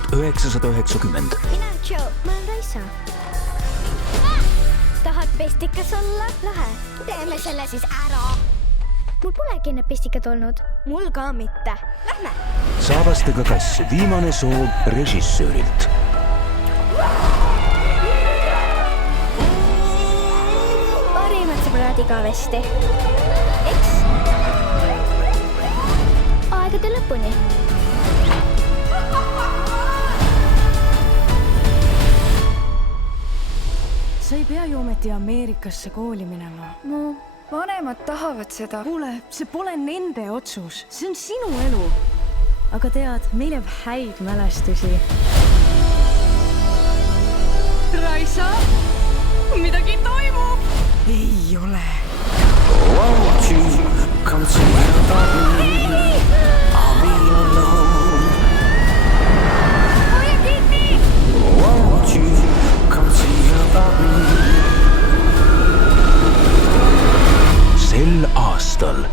1990. Mina olen Joe, ma olen Raisa. Tahad pestikas olla? Lahe. Teeme selle siis ära. Mul polegi enne pestikad olnud. Mul ka mitte. Lähme. Saabastega kass, viimane soov režissöörilt. Parimad sõbrad igavesti. Eks? Aegade lõpuni. Sa ei pea ju ometi Ameerikasse kooli minema. Mu vanemad tahavad seda. Kuule, see pole nende otsus. See on sinu elu. Aga tead, meil jääb häid mälestusi. Raisa, midagi toimub. Ei ole. Won't you come to me about me? I'll be alone. Hoia kinni! Won't you come to me about me? Sel aastal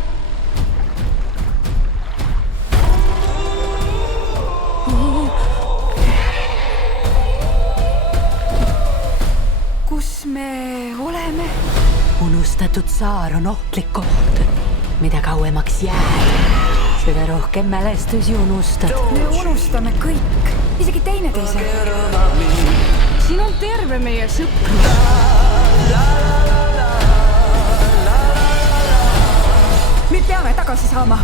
Kus me oleme? Unustatud saar on ohtlik koht. Mida kauemaks jääd, seda rohkem mälestusi unustad. Me unustame kõik, isegi teineteise. Siin on terve meie sõprus. Me peame tagasi saama.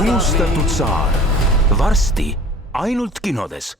Unustatud saar. Varsti ainult kinodes.